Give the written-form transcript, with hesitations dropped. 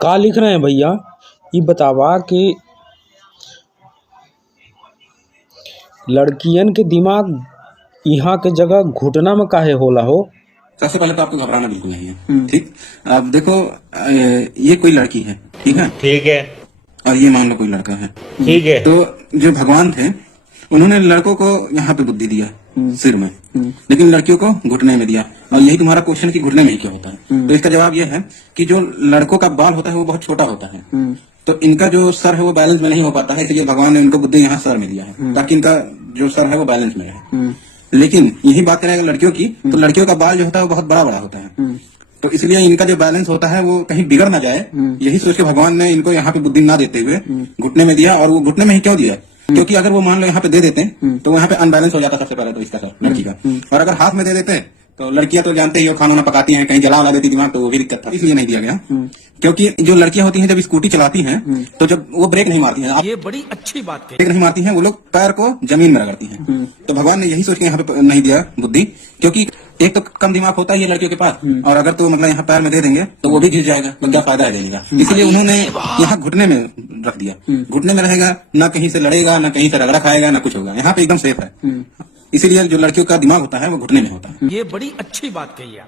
का लिख रहे हैं भैया? ये बतावा कि लड़कियन के दिमाग यहाँ के जगह घुटना में काहे होला हो? सबसे पहले तो आपको घबराना बिल्कुल नहीं है। ठीक, अब देखो, ये कोई लड़की है, ठीक है, ठीक है, और ये मान लो कोई लड़का है, ठीक है। तो जो भगवान थे उन्होंने लड़कों को यहाँ पे बुद्धि दिया सिर में, लेकिन लड़कियों को घुटने में दिया। और यही तुम्हारा क्वेश्चन कि घुटने में ही क्या होता है, तो इसका जवाब ये है कि जो लड़कों का बाल होता है वो बहुत छोटा होता है, तो इनका जो सर है वो बैलेंस में नहीं हो पाता है, इसलिए भगवान ने इनको बुद्धि यहाँ सर में दिया है ताकि इनका जो सर है वो बैलेंस में रहे। लेकिन यही बात करें अगर लड़कियों की, तो लड़कियों का बाल जो होता है वो बहुत बड़ा बड़ा होता है, तो इसलिए इनका जो बैलेंस होता है वो कहीं बिगड़ ना जाए, यही सोच के भगवान ने इनको यहाँ पे बुद्धि ना देते हुए घुटने में दिया। और वो घुटने में ही क्यों दिया? क्योंकि अगर वो मान लो यहाँ पे दे देते तो यहाँ पे अनबैलेंस हो जाता सबसे पहले तो इसका सर लड़की का, और अगर हाथ में दे देते तो लड़कियां तो जानते ही हो खाना ना पकाती हैं, कहीं जला देती दिमाग, तो वो भी दिक्कत था, इसलिए नहीं दिया गया। क्योंकि जो लड़कियां होती हैं जब स्कूटी चलाती हैं तो जब वो ब्रेक नहीं मारती हैं, ये बड़ी अच्छी बात है। ब्रेक नहीं मारती हैं, वो लोग पैर को जमीन में रगड़ती हैं, तो भगवान ने यही सोच के यहाँ पे नहीं दिया बुद्धि, क्योंकि एक तो कम दिमाग होता है ये लड़कियों के पास, और अगर तो मतलब यहाँ पैर में दे देंगे तो वो भी घिस जाएगा, तो क्या फायदा है देने का। इसलिए उन्होंने यहाँ घुटने में रख दिया, घुटने में रहेगा, ना कहीं से लड़ेगा, ना कहीं से रगड़ा खाएगा, ना कुछ होगा, यहाँ पे एकदम सेफ है। इसीलिए जो लड़कियों का दिमाग होता है वो घुटने में होता है। ये बड़ी अच्छी बात कही है।